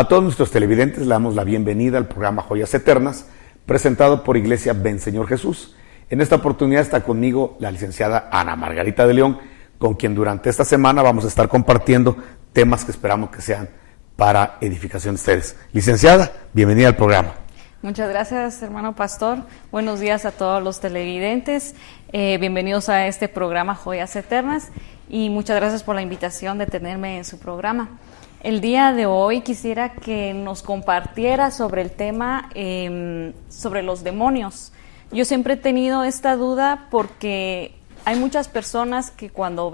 A todos nuestros televidentes le damos la bienvenida al programa Joyas Eternas, presentado por Iglesia Ven Señor Jesús. En esta oportunidad está conmigo la licenciada Ana Margarita de León, con quien durante esta semana vamos a estar compartiendo temas que esperamos que sean para edificación de ustedes. Licenciada, bienvenida al programa. Muchas gracias, hermano pastor. Buenos días a todos los televidentes. Bienvenidos a este programa Joyas Eternas y muchas gracias por la invitación de tenerme en su programa. El día de hoy quisiera que nos compartiera sobre el tema sobre los demonios. Yo siempre he tenido esta duda porque hay muchas personas que cuando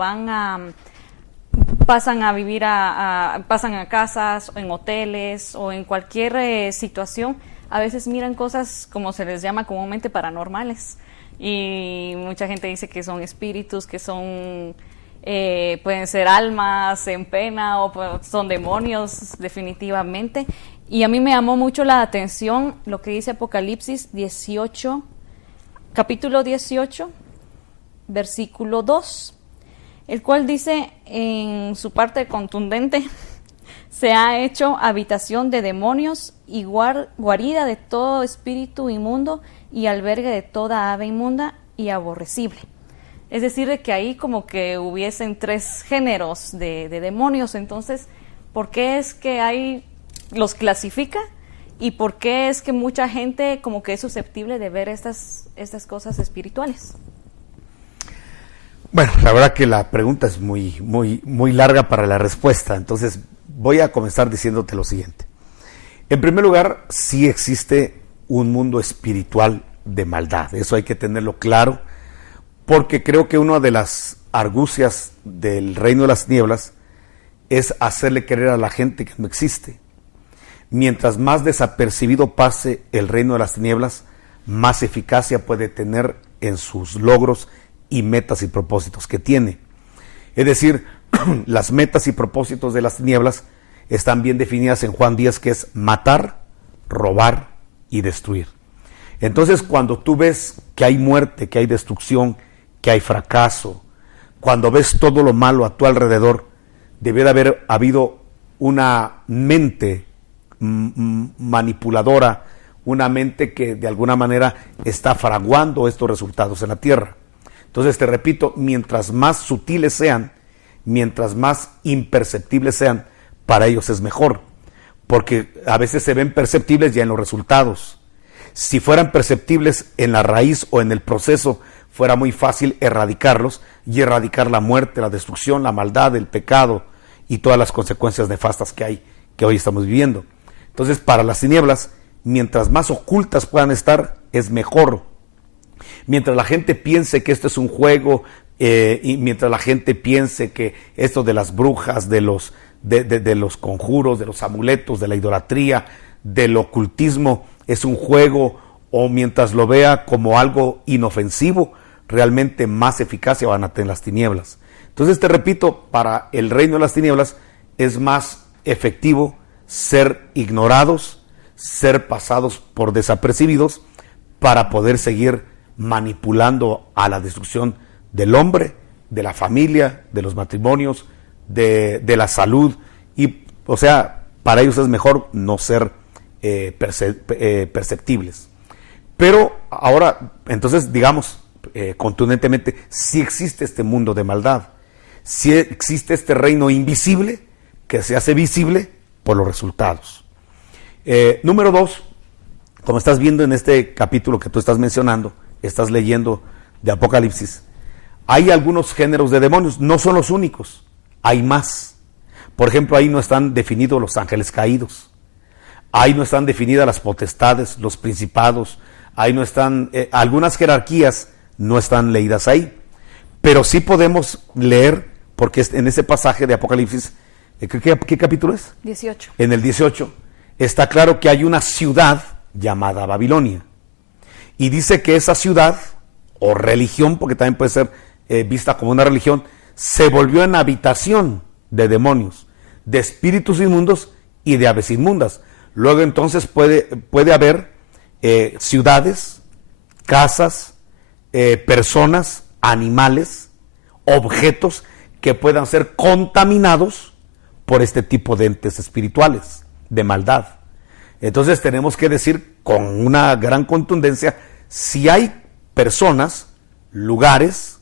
pasan a vivir pasan a casas, en hoteles o en cualquier situación, a veces miran cosas como se les llama comúnmente paranormales. Y mucha gente dice que son espíritus, que son pueden ser almas en pena o son demonios definitivamente. Y a mí me llamó mucho la atención lo que dice Apocalipsis 18, capítulo 18, versículo 2, el cual dice en su parte contundente: se ha hecho habitación de demonios y guarida de todo espíritu inmundo y albergue de toda ave inmunda y aborrecible. Es decir, de que ahí como que hubiesen tres géneros de demonios. Entonces, ¿por qué es que los clasifica? ¿Y por qué es que mucha gente como que es susceptible de ver estas cosas espirituales? Bueno, la verdad que la pregunta es muy larga para la respuesta. Entonces, voy a comenzar diciéndote lo siguiente. En primer lugar, sí existe un mundo espiritual de maldad. Eso hay que tenerlo claro, porque creo que una de las argucias del reino de las tinieblas es hacerle creer a la gente que no existe. Mientras más desapercibido pase el reino de las tinieblas, más eficacia puede tener en sus logros y metas y propósitos que tiene. Es decir, las metas y propósitos de las tinieblas están bien definidas en Juan 10, que es matar, robar y destruir. Entonces, cuando tú ves que hay muerte, que hay destrucción, que hay fracaso, cuando ves todo lo malo a tu alrededor, debe de haber habido una mente manipuladora, una mente que de alguna manera está fraguando estos resultados en la tierra. Entonces, te repito, mientras más sutiles sean, mientras más imperceptibles sean, para ellos es mejor, porque a veces se ven perceptibles ya en los resultados. Si fueran perceptibles en la raíz o en el proceso, fuera muy fácil erradicarlos y erradicar la muerte, la destrucción, la maldad, el pecado y todas las consecuencias nefastas que hoy estamos viviendo. Entonces, para las tinieblas, mientras más ocultas puedan estar, es mejor. Mientras la gente piense que esto es un juego, y mientras la gente piense que esto de las brujas, de los conjuros, de los amuletos, de la idolatría, del ocultismo es un juego, o mientras lo vea como algo inofensivo, realmente más eficacia van a tener las tinieblas. Entonces, te repito, para el reino de las tinieblas es más efectivo ser ignorados, ser pasados por desapercibidos, para poder seguir manipulando a la destrucción del hombre, de la familia, de los matrimonios, de la salud. Y, o sea, para ellos es mejor no ser perceptibles. Pero ahora, entonces, digamos contundentemente, sí existe este mundo de maldad, sí existe este reino invisible que se hace visible por los resultados. Número 2, como estás viendo en este capítulo que tú estás mencionando, estás leyendo de Apocalipsis, hay algunos géneros de demonios, no son los únicos, hay más. Por ejemplo, ahí no están definidos los ángeles caídos, ahí no están definidas las potestades, los principados, ahí no están, algunas jerarquías no están leídas ahí, pero sí podemos leer, porque en ese pasaje de Apocalipsis, ¿qué capítulo es? 18. En el 18 está claro que hay una ciudad llamada Babilonia, y dice que esa ciudad, o religión, porque también puede ser vista como una religión, se volvió en habitación de demonios, de espíritus inmundos y de aves inmundas. Luego entonces puede haber ciudades, casas, personas, animales, objetos que puedan ser contaminados por este tipo de entes espirituales. de maldad. Entonces tenemos que decir con una gran contundencia si hay personas, lugares,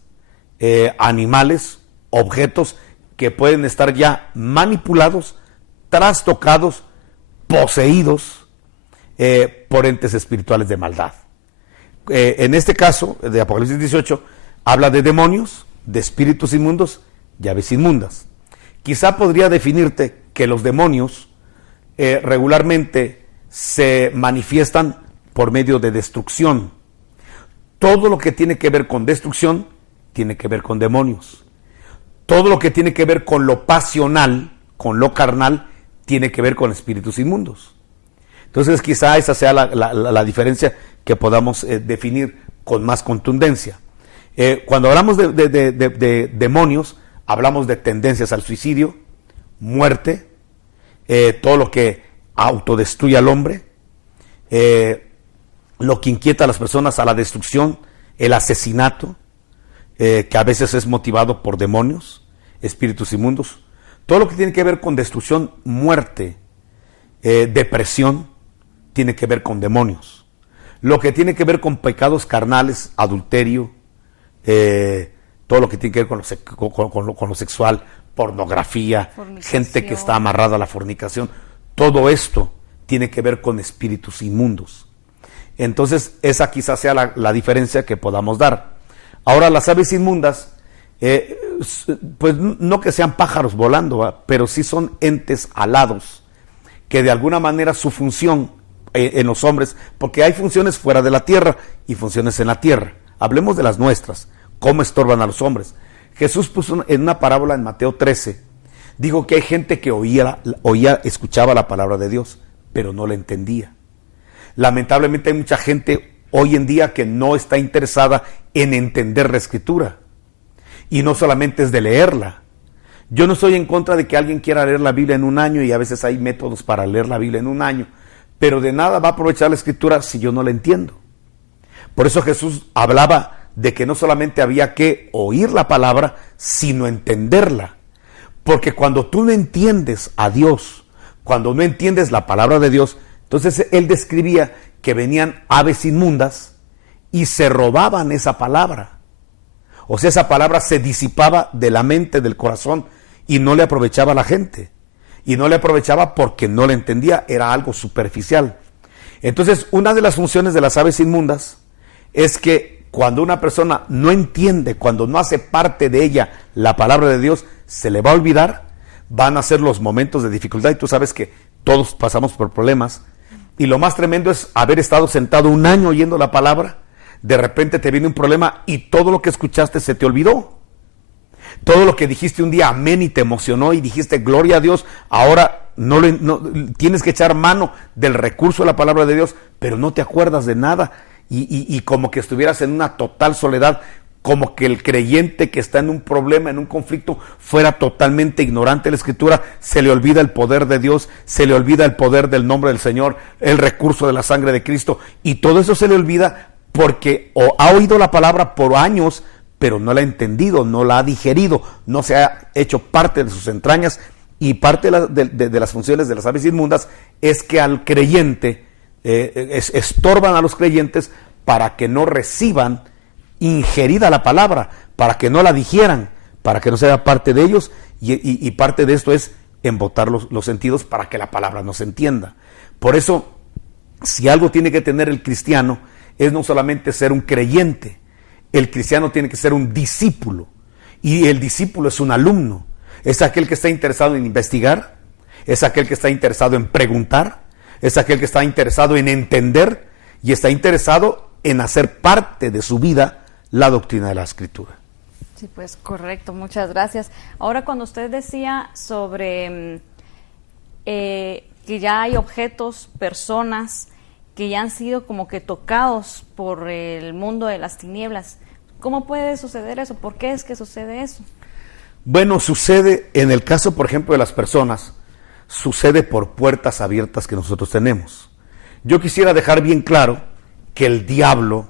animales, objetos que pueden estar ya manipulados, trastocados, poseídos por entes espirituales de maldad. En este caso de Apocalipsis 18 habla de demonios, de espíritus inmundos y aves inmundas. Quizá podría definirte que los demonios regularmente se manifiestan por medio de destrucción. Todo lo que tiene que ver con destrucción tiene que ver con demonios. Todo lo que tiene que ver con lo pasional, con lo carnal, tiene que ver con espíritus inmundos. Entonces quizá esa sea la diferencia que podamos definir con más contundencia. Cuando hablamos de demonios, hablamos de tendencias al suicidio, muerte, todo lo que autodestruye al hombre, lo que inquieta a las personas a la destrucción, el asesinato, que a veces es motivado por demonios, espíritus inmundos, todo lo que tiene que ver con destrucción, muerte, depresión, tiene que ver con demonios. Lo que tiene que ver con pecados carnales, adulterio, todo lo que tiene que ver con lo sexual, pornografía, gente que está amarrada a la fornicación, todo esto tiene que ver con espíritus inmundos. Entonces esa quizás sea la diferencia que podamos dar. Ahora las aves inmundas, pues no que sean pájaros volando, ¿va? Pero sí son entes alados, que de alguna manera su función en los hombres, porque hay funciones fuera de la tierra y funciones en la tierra. Hablemos de las nuestras, cómo estorban a los hombres. Jesús puso en una parábola en Mateo 13, dijo que hay gente que escuchaba la palabra de Dios, pero no la entendía. Lamentablemente hay mucha gente hoy en día que no está interesada en entender la Escritura. Y no solamente es de leerla. Yo no estoy en contra de que alguien quiera leer la Biblia en un año, y a veces hay métodos para leer la Biblia en un año, pero de nada va a aprovechar la Escritura si yo no la entiendo. Por eso Jesús hablaba de que no solamente había que oír la palabra, sino entenderla. Porque cuando tú no entiendes a Dios, cuando no entiendes la palabra de Dios, entonces él describía que venían aves inmundas y se robaban esa palabra. O sea, esa palabra se disipaba de la mente, del corazón, y no le aprovechaba a la gente. Y no le aprovechaba porque no le entendía, era algo superficial. Entonces, una de las funciones de las aves inmundas es que cuando una persona no entiende, cuando no hace parte de ella la palabra de Dios, se le va a olvidar, van a ser los momentos de dificultad, y tú sabes que todos pasamos por problemas, y lo más tremendo es haber estado sentado un año oyendo la palabra, de repente te viene un problema y todo lo que escuchaste se te olvidó. Todo lo que dijiste un día, amén, y te emocionó y dijiste gloria a Dios, ahora no tienes que echar mano del recurso de la palabra de Dios, pero no te acuerdas de nada, y como que estuvieras en una total soledad, como que el creyente que está en un problema, en un conflicto, fuera totalmente ignorante de la Escritura. Se le olvida el poder de Dios, se le olvida el poder del nombre del Señor, el recurso de la sangre de Cristo, y todo eso se le olvida porque o ha oído la palabra por años, pero no la ha entendido, no la ha digerido, no se ha hecho parte de sus entrañas. Y parte de las funciones de las aves inmundas es que al creyente estorban a los creyentes para que no reciban ingerida la palabra, para que no la digieran, para que no sea parte de ellos, y parte de esto es embotar los sentidos para que la palabra no se entienda. Por eso, si algo tiene que tener el cristiano, es no solamente ser un creyente, el cristiano tiene que ser un discípulo, y el discípulo es un alumno, es aquel que está interesado en investigar, es aquel que está interesado en preguntar, es aquel que está interesado en entender, y está interesado en hacer parte de su vida la doctrina de la Escritura. Sí, pues correcto, muchas gracias. Ahora, cuando usted decía sobre que ya hay objetos, personas que ya han sido como que tocados por el mundo de las tinieblas, ¿cómo puede suceder eso? ¿Por qué es que sucede eso? Bueno, sucede, en el caso, por ejemplo, de las personas, sucede por puertas abiertas que nosotros tenemos. Yo quisiera dejar bien claro que el diablo,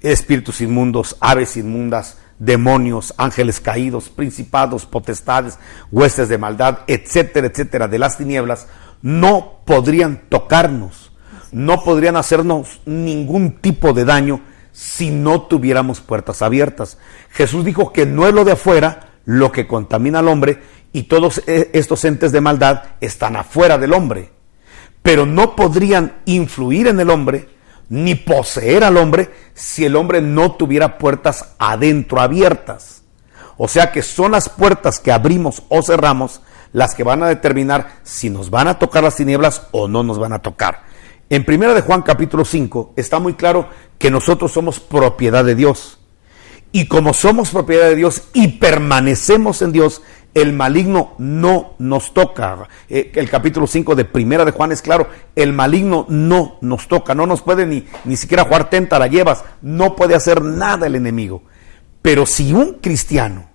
espíritus inmundos, aves inmundas, demonios, ángeles caídos, principados, potestades, huestes de maldad, etcétera, etcétera, de las tinieblas, no podrían tocarnos, no podrían hacernos ningún tipo de daño si no tuviéramos puertas abiertas. Jesús dijo que no es lo de afuera lo que contamina al hombre, y todos estos entes de maldad están afuera del hombre, pero no podrían influir en el hombre ni poseer al hombre si el hombre no tuviera puertas adentro abiertas. O sea que son las puertas que abrimos o cerramos las que van a determinar si nos van a tocar las tinieblas o no nos van a tocar. En 1 de Juan capítulo 5 está muy claro que nosotros somos propiedad de Dios. Y como somos propiedad de Dios y permanecemos en Dios, el maligno no nos toca. El capítulo 5 de 1 de Juan es claro, el maligno no nos toca, no nos puede ni siquiera jugar tenta la llevas, no puede hacer nada el enemigo. Pero si un cristiano,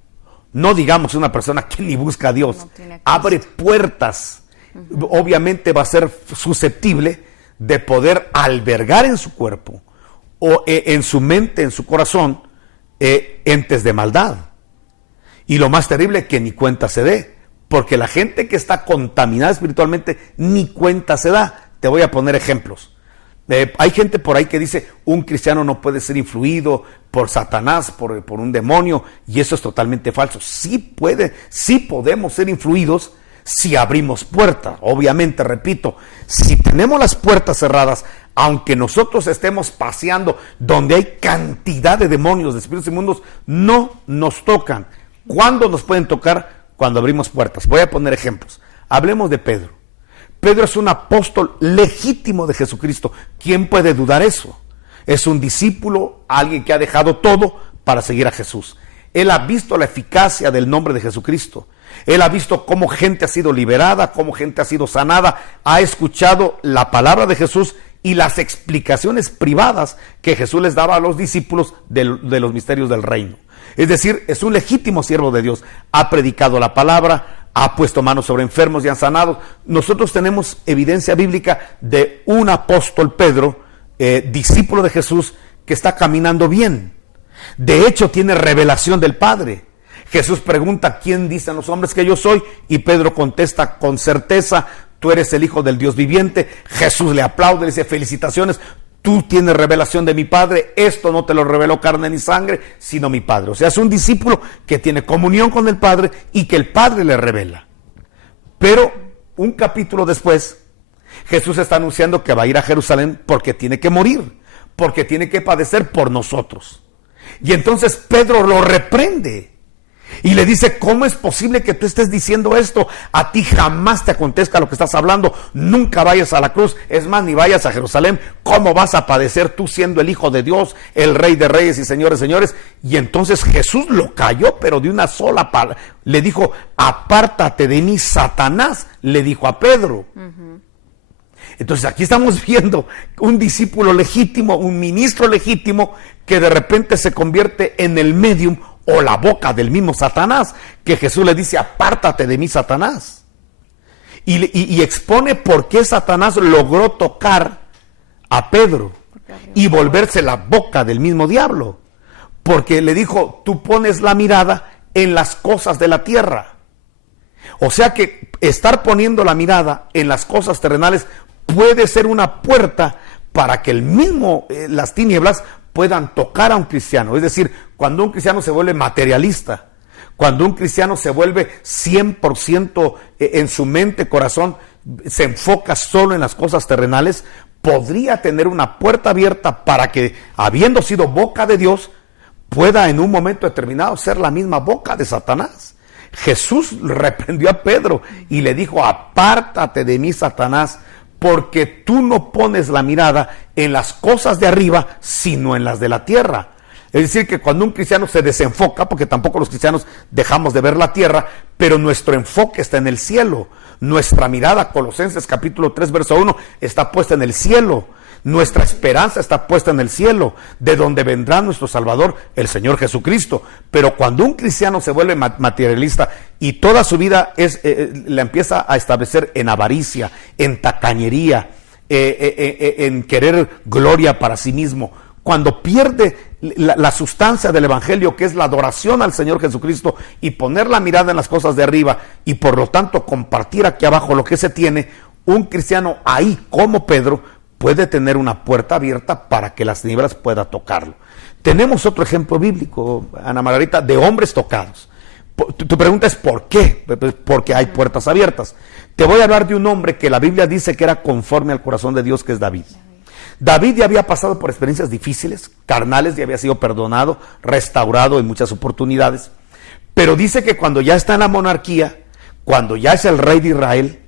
no digamos una persona que ni busca a Dios, abre puertas, obviamente va a ser susceptible de poder albergar en su cuerpo o en su mente, en su corazón, entes de maldad. Y lo más terrible es que ni cuenta se dé, porque la gente que está contaminada espiritualmente ni cuenta se da. Te voy a poner ejemplos. Hay gente por ahí que dice un cristiano no puede ser influido por Satanás, por un demonio, y eso es totalmente falso. Sí podemos ser influidos si abrimos puertas. Obviamente, repito, si tenemos las puertas cerradas, aunque nosotros estemos paseando donde hay cantidad de demonios, de espíritus inmundos, no nos tocan. ¿Cuándo nos pueden tocar? Cuando abrimos puertas. Voy a poner ejemplos. Hablemos de Pedro. Pedro es un apóstol legítimo de Jesucristo. ¿Quién puede dudar eso? Es un discípulo, alguien que ha dejado todo para seguir a Jesús. Él ha visto la eficacia del nombre de Jesucristo. Él ha visto cómo gente ha sido liberada, cómo gente ha sido sanada. Ha escuchado la palabra de Jesús y las explicaciones privadas que Jesús les daba a los discípulos de los misterios del reino. Es decir, es un legítimo siervo de Dios. Ha predicado la palabra, ha puesto manos sobre enfermos y han sanado. Nosotros tenemos evidencia bíblica de un apóstol Pedro, discípulo de Jesús, que está caminando bien. De hecho, tiene revelación del Padre. Jesús pregunta, ¿quién dicen los hombres que yo soy? Y Pedro contesta con certeza, tú eres el Hijo del Dios viviente. Jesús le aplaude, le dice, felicitaciones, tú tienes revelación de mi Padre, esto no te lo reveló carne ni sangre, sino mi Padre. O sea, es un discípulo que tiene comunión con el Padre y que el Padre le revela. Pero un capítulo después, Jesús está anunciando que va a ir a Jerusalén porque tiene que morir, porque tiene que padecer por nosotros. Y entonces Pedro lo reprende y le dice, ¿cómo es posible que tú estés diciendo esto? A ti jamás te acontezca lo que estás hablando, nunca vayas a la cruz, es más, ni vayas a Jerusalén. ¿Cómo vas a padecer tú siendo el Hijo de Dios, el Rey de Reyes y Señores, señores? Y entonces Jesús lo calló, pero de una sola palabra. Le dijo, apártate de mí, Satanás, le dijo a Pedro. Entonces aquí estamos viendo un discípulo legítimo, un ministro legítimo, que de repente se convierte en el médium o la boca del mismo Satanás, que Jesús le dice, apártate de mí, Satanás. Y expone por qué Satanás logró tocar a Pedro y volverse la boca del mismo diablo. Porque le dijo, tú pones la mirada en las cosas de la tierra. O sea que estar poniendo la mirada en las cosas terrenales puede ser una puerta para que las tinieblas puedan tocar a un cristiano. Es decir, cuando un cristiano se vuelve materialista, cuando un cristiano se vuelve 100% en su mente, corazón, se enfoca solo en las cosas terrenales, podría tener una puerta abierta para que, habiendo sido boca de Dios, pueda en un momento determinado ser la misma boca de Satanás. Jesús reprendió a Pedro y le dijo, apártate de mí, Satanás, porque tú no pones la mirada en las cosas de arriba, sino en las de la tierra. Es decir, que cuando un cristiano se desenfoca, porque tampoco los cristianos dejamos de ver la tierra, pero nuestro enfoque está en el cielo. Nuestra mirada, Colosenses capítulo 3, verso 1, está puesta en el cielo. Nuestra esperanza está puesta en el cielo, de donde vendrá nuestro Salvador, el Señor Jesucristo. Pero cuando un cristiano se vuelve materialista y toda su vida la empieza a establecer en avaricia, en tacañería, en querer gloria para sí mismo, cuando pierde la sustancia del evangelio, que es la adoración al Señor Jesucristo, y poner la mirada en las cosas de arriba, y por lo tanto compartir aquí abajo lo que se tiene, un cristiano ahí como Pedro puede tener una puerta abierta para que las tinieblas puedan tocarlo. Tenemos otro ejemplo bíblico, Ana Margarita, de hombres tocados. Tu pregunta es ¿por qué? Porque hay puertas abiertas. Te voy a hablar de un hombre que la Biblia dice que era conforme al corazón de Dios, que es David. David ya había pasado por experiencias difíciles, carnales, ya había sido perdonado, restaurado en muchas oportunidades. Pero dice que cuando ya está en la monarquía, cuando ya es el rey de Israel,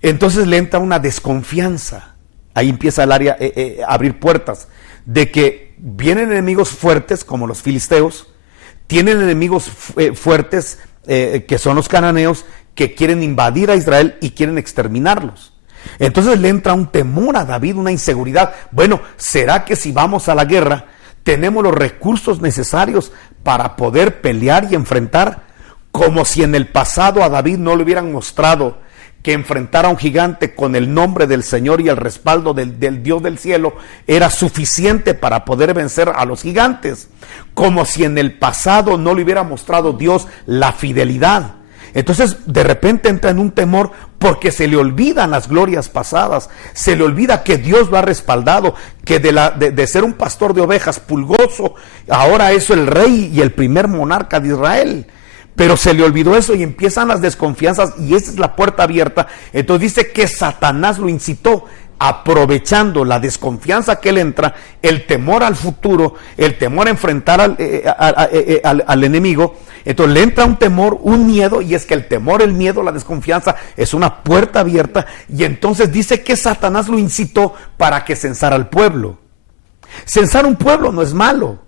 entonces le entra una desconfianza. Ahí empieza el área a abrir puertas de que vienen enemigos fuertes como los filisteos, tienen enemigos fuertes que son los cananeos, que quieren invadir a Israel y quieren exterminarlos. Entonces le entra un temor a David, una inseguridad. Bueno, ¿será que si vamos a la guerra tenemos los recursos necesarios para poder pelear y enfrentar? Como si en el pasado a David no le hubieran mostrado que enfrentar a un gigante con el nombre del Señor y el respaldo del Dios del cielo era suficiente para poder vencer a los gigantes. Como si en el pasado no le hubiera mostrado Dios la fidelidad. Entonces de repente entra en un temor porque se le olvidan las glorias pasadas, se le olvida que Dios lo ha respaldado, que de ser un pastor de ovejas pulgoso, ahora es el rey y el primer monarca de Israel. Pero se le olvidó eso y empiezan las desconfianzas y esa es la puerta abierta. Entonces dice que Satanás lo incitó, aprovechando la desconfianza que él entra, el temor al futuro, el temor a enfrentar al enemigo. Entonces le entra un temor, un miedo, y es que el temor, el miedo, la desconfianza es una puerta abierta, y entonces dice que Satanás lo incitó para que censara al pueblo. Censar un pueblo no es malo,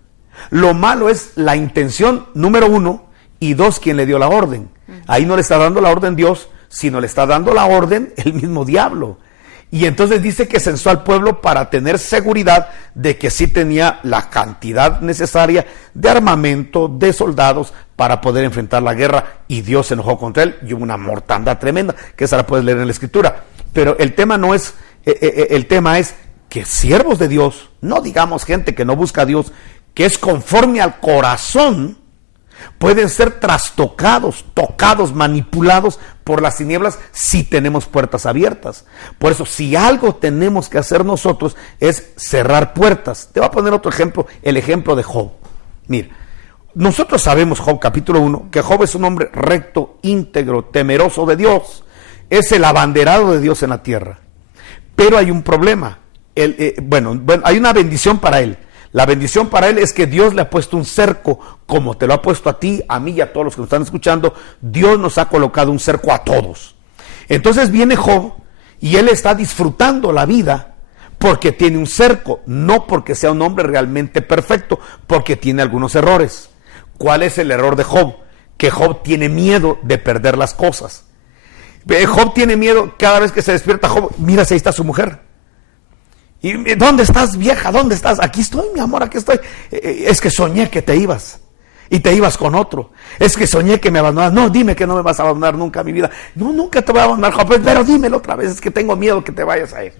lo malo es la intención, número uno, y dos, quien le dio la orden. Ahí no le está dando la orden Dios, sino le está dando la orden el mismo diablo. Y entonces dice que censó al pueblo para tener seguridad de que sí tenía la cantidad necesaria de armamento, de soldados, para poder enfrentar la guerra. Y Dios se enojó contra él y hubo una mortandad tremenda, que esa la puedes leer en la Escritura. Pero el tema no es, el tema es que siervos de Dios, no digamos gente que no busca a Dios, que es conforme al corazón, pueden ser trastocados, tocados, manipulados por las tinieblas si tenemos puertas abiertas. Por eso, si algo tenemos que hacer nosotros es cerrar puertas. Te voy a poner otro ejemplo, el ejemplo de Job. Mira, nosotros sabemos, Job capítulo 1, que Job es un hombre recto, íntegro, temeroso de Dios. Es el abanderado de Dios en la tierra. Pero hay un problema. Bueno, hay una bendición para él. La bendición para él es que Dios le ha puesto un cerco, como te lo ha puesto a ti, a mí y a todos los que nos están escuchando. Dios nos ha colocado un cerco a todos. Entonces viene Job y él está disfrutando la vida porque tiene un cerco, no porque sea un hombre realmente perfecto, porque tiene algunos errores. ¿Cuál es el error de Job? Que Job tiene miedo de perder las cosas. Job tiene miedo cada vez que se despierta. Job, mira, si ahí está su mujer. ¿Y dónde estás, vieja? ¿Dónde estás? Aquí estoy, mi amor, aquí estoy. Es que soñé que te ibas y te ibas con otro. Es que soñé que me abandonabas. No, dime que no me vas a abandonar nunca, mi vida. No, nunca te voy a abandonar, Job, pero dímelo otra vez, es que tengo miedo que te vayas a ir.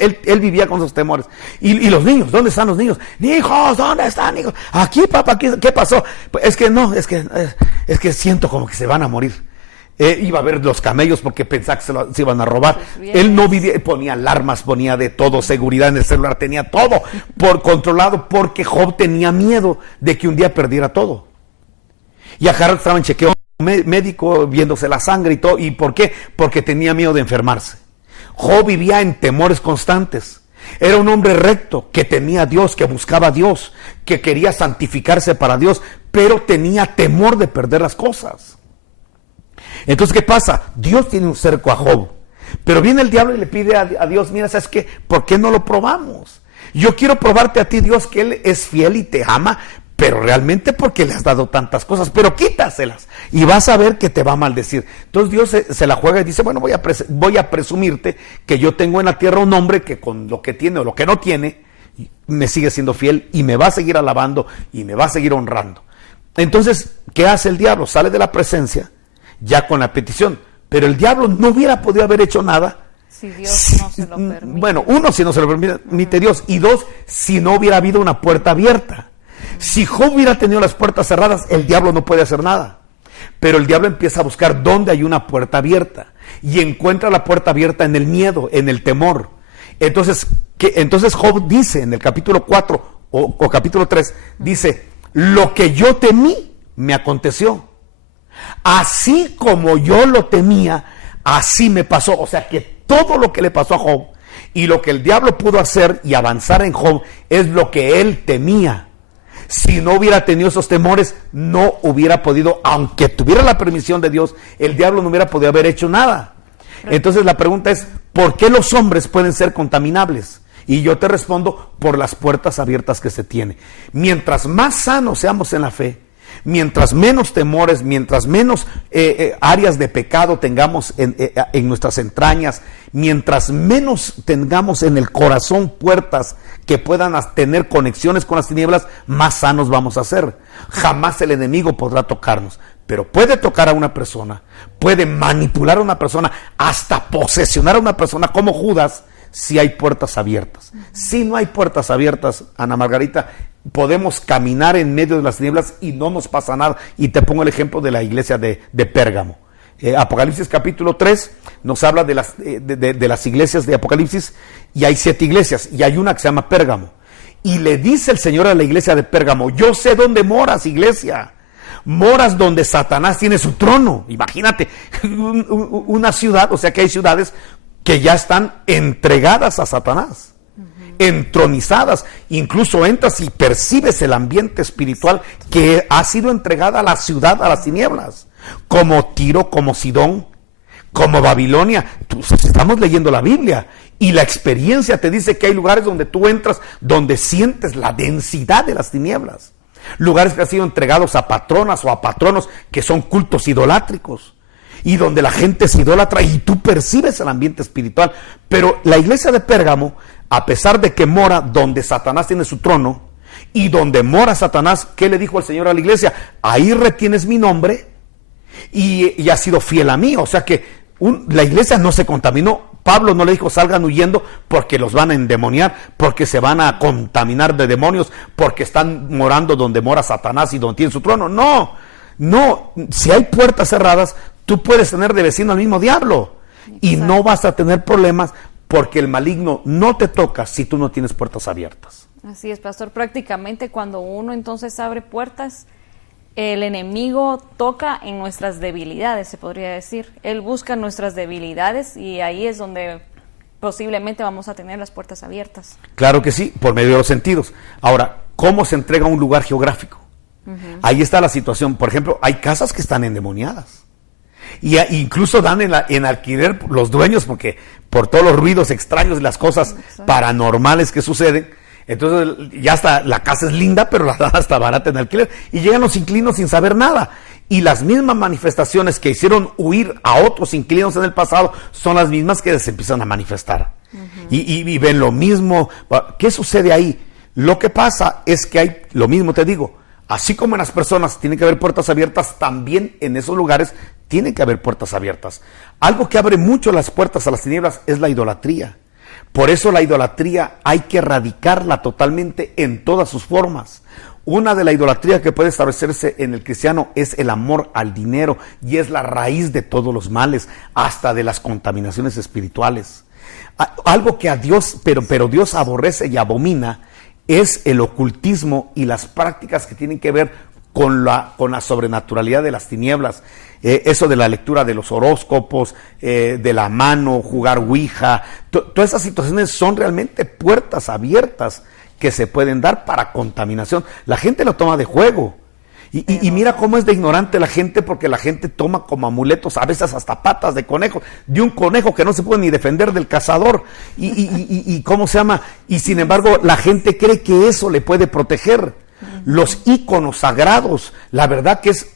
Él vivía con sus temores. ¿Y los niños? ¿Dónde están los niños? Hijos, ¿dónde están, hijos? Aquí, papá, ¿qué pasó? Es que no, es que siento como que se van a morir. Iba a ver los camellos porque pensaba que se iban a robar. Él no vivía, ponía alarmas, ponía de todo, seguridad en el celular, tenía todo por controlado, porque Job tenía miedo de que un día perdiera todo. Y a Harold estaba en chequeo médico, viéndose la sangre y todo. ¿Y por qué? Porque tenía miedo de enfermarse. Job vivía en temores constantes. Era un hombre recto, que temía a Dios, que buscaba a Dios, que quería santificarse para Dios, pero tenía temor de perder las cosas. Entonces, ¿qué pasa? Dios tiene un cerco a Job, pero viene el diablo y le pide a Dios, mira, ¿sabes qué? ¿Por qué no lo probamos? Yo quiero probarte a ti, Dios, que Él es fiel y te ama, pero realmente porque le has dado tantas cosas, pero quítaselas y vas a ver que te va a maldecir. Entonces Dios se la juega y dice, bueno, voy a presumirte que yo tengo en la tierra un hombre que con lo que tiene o lo que no tiene, me sigue siendo fiel y me va a seguir alabando y me va a seguir honrando. Entonces, ¿qué hace el diablo? Sale de la presencia ya con la petición, pero el diablo no hubiera podido haber hecho nada si Dios no se lo permite. Bueno, uno, si no se lo permite Dios, y dos, si no hubiera habido una puerta abierta. Si Job hubiera tenido las puertas cerradas, el diablo no puede hacer nada. Pero el diablo empieza a buscar dónde hay una puerta abierta y encuentra la puerta abierta en el miedo, en el temor. Entonces Job dice en el capítulo 4 o capítulo 3, dice, lo que yo temí me aconteció. Así como yo lo temía, así me pasó. O sea que todo lo que le pasó a Job y lo que el diablo pudo hacer y avanzar en Job es lo que él temía. Si no hubiera tenido esos temores, no hubiera podido, aunque tuviera la permisión de Dios, el diablo no hubiera podido haber hecho nada. Entonces la pregunta es, ¿por qué los hombres pueden ser contaminables? Y yo te respondo, por las puertas abiertas que se tiene. Mientras más sanos seamos en la fe, mientras menos temores, mientras menos áreas de pecado tengamos en nuestras entrañas, mientras menos tengamos en el corazón puertas que puedan tener conexiones con las tinieblas, más sanos vamos a ser. Jamás el enemigo podrá tocarnos, pero puede tocar a una persona, puede manipular a una persona, hasta posesionar a una persona como Judas, si hay puertas abiertas. Si no hay puertas abiertas, Ana Margarita, podemos caminar en medio de las tinieblas y no nos pasa nada. Y te pongo el ejemplo de la iglesia de Pérgamo. Apocalipsis capítulo 3 nos habla de las iglesias de Apocalipsis, y hay 7 iglesias, y hay una que se llama Pérgamo. Y le dice el Señor a la iglesia de Pérgamo, yo sé dónde moras, iglesia. Moras donde Satanás tiene su trono. Imagínate, una ciudad, o sea que hay ciudades que ya están entregadas a Satanás, entronizadas. Incluso entras y percibes el ambiente espiritual que ha sido entregada a la ciudad, a las tinieblas, como Tiro, como Sidón, como Babilonia. Estamos leyendo la Biblia y la experiencia te dice que hay lugares donde tú entras, donde sientes la densidad de las tinieblas, lugares que han sido entregados a patronas o a patronos que son cultos idolátricos, y donde la gente es idólatra y tú percibes el ambiente espiritual. Pero la iglesia de Pérgamo, a pesar de que mora donde Satanás tiene su trono, y donde mora Satanás, ¿qué le dijo el Señor a la iglesia? Ahí retienes mi nombre y has sido fiel a mí. O sea que la iglesia no se contaminó. Pablo no le dijo salgan huyendo porque los van a endemoniar, porque se van a contaminar de demonios, porque están morando donde mora Satanás y donde tiene su trono. No, si hay puertas cerradas, tú puedes tener de vecino al mismo diablo. Exacto. Y no vas a tener problemas porque el maligno no te toca si tú no tienes puertas abiertas. Así es, pastor. Prácticamente cuando uno entonces abre puertas, el enemigo toca en nuestras debilidades, se podría decir. Él busca nuestras debilidades y ahí es donde posiblemente vamos a tener las puertas abiertas. Claro que sí, por medio de los sentidos. Ahora, ¿cómo se entrega un lugar geográfico? Ahí está la situación. Por ejemplo, hay casas que están endemoniadas. Y incluso dan en alquiler los dueños, porque por todos los ruidos extraños y las cosas paranormales que suceden, entonces ya hasta la casa es linda, pero la dan hasta barata en alquiler, y llegan los inquilinos sin saber nada, y las mismas manifestaciones que hicieron huir a otros inquilinos en el pasado son las mismas que se empiezan a manifestar, y ven lo mismo. ¿Qué sucede ahí? Lo que pasa es que hay, lo mismo te digo, así como en las personas tiene que haber puertas abiertas, también en esos lugares tiene que haber puertas abiertas. Algo que abre mucho las puertas a las tinieblas es la idolatría. Por eso la idolatría hay que erradicarla totalmente en todas sus formas. Una de la idolatría que puede establecerse en el cristiano es el amor al dinero, y es la raíz de todos los males, hasta de las contaminaciones espirituales. Algo que a Dios, pero Dios aborrece y abomina, es el ocultismo y las prácticas que tienen que ver con la sobrenaturalidad de las tinieblas. Eso de la lectura de los horóscopos, de la mano, jugar ouija, todas esas situaciones son realmente puertas abiertas que se pueden dar para contaminación. La gente lo toma de juego. Y mira cómo es de ignorante la gente, porque la gente toma como amuletos a veces hasta patas de conejo, de un conejo que no se puede ni defender del cazador, y ¿cómo se llama? Y sin embargo la gente cree que eso le puede proteger. Los íconos sagrados, la verdad que es,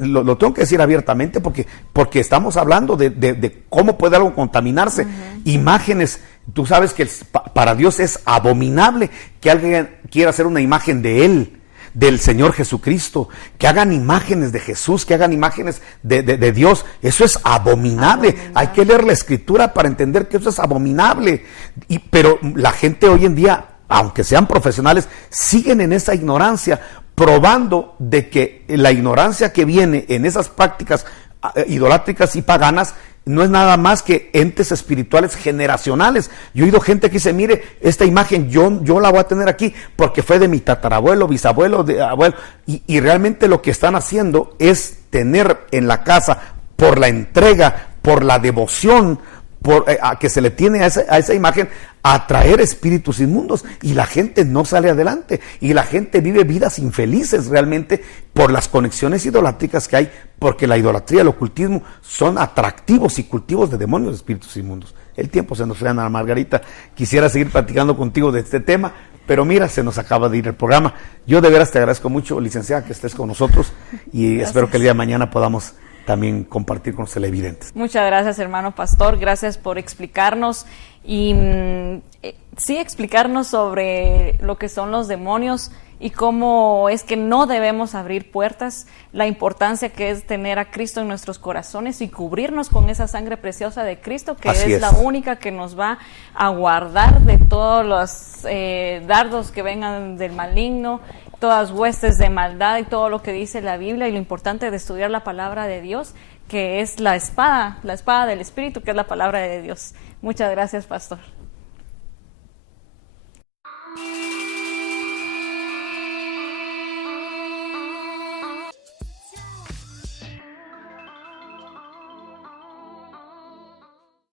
lo tengo que decir abiertamente porque estamos hablando de cómo puede algo contaminarse. Imágenes, tú sabes que para Dios es abominable que alguien quiera hacer una imagen de Él, del Señor Jesucristo, que hagan imágenes de Jesús, que hagan imágenes de Dios. Eso es abominable. Hay que leer la Escritura para entender que eso es abominable. Pero la gente hoy en día aunque sean profesionales, siguen en esa ignorancia, probando de que la ignorancia que viene en esas prácticas idolátricas y paganas no es nada más que entes espirituales generacionales. Yo he oído gente que dice, mire, esta imagen yo la voy a tener aquí porque fue de mi tatarabuelo, bisabuelo, de abuelo, y realmente lo que están haciendo es tener en la casa, por la entrega, por la devoción, a que se le tiene a esa imagen, atraer espíritus inmundos, y la gente no sale adelante, y la gente vive vidas infelices realmente por las conexiones idolátricas que hay, porque la idolatría, el ocultismo son atractivos y cultivos de demonios de espíritus inmundos. El tiempo se nos fue, Ana Margarita, quisiera seguir platicando contigo de este tema, pero mira, se nos acaba de ir el programa. Yo de veras te agradezco mucho, licenciada, que estés con nosotros, y Gracias. Espero que el día de mañana podamos también compartir con los televidentes. Muchas gracias, hermano pastor, gracias por explicarnos y sí, explicarnos sobre lo que son los demonios y cómo es que no debemos abrir puertas, la importancia que es tener a Cristo en nuestros corazones y cubrirnos con esa sangre preciosa de Cristo, que es la única que nos va a guardar de todos los dardos que vengan del maligno, todas huestes de maldad y todo lo que dice la Biblia, y lo importante de estudiar la palabra de Dios, que es la espada del Espíritu, que es la palabra de Dios. Muchas gracias, pastor.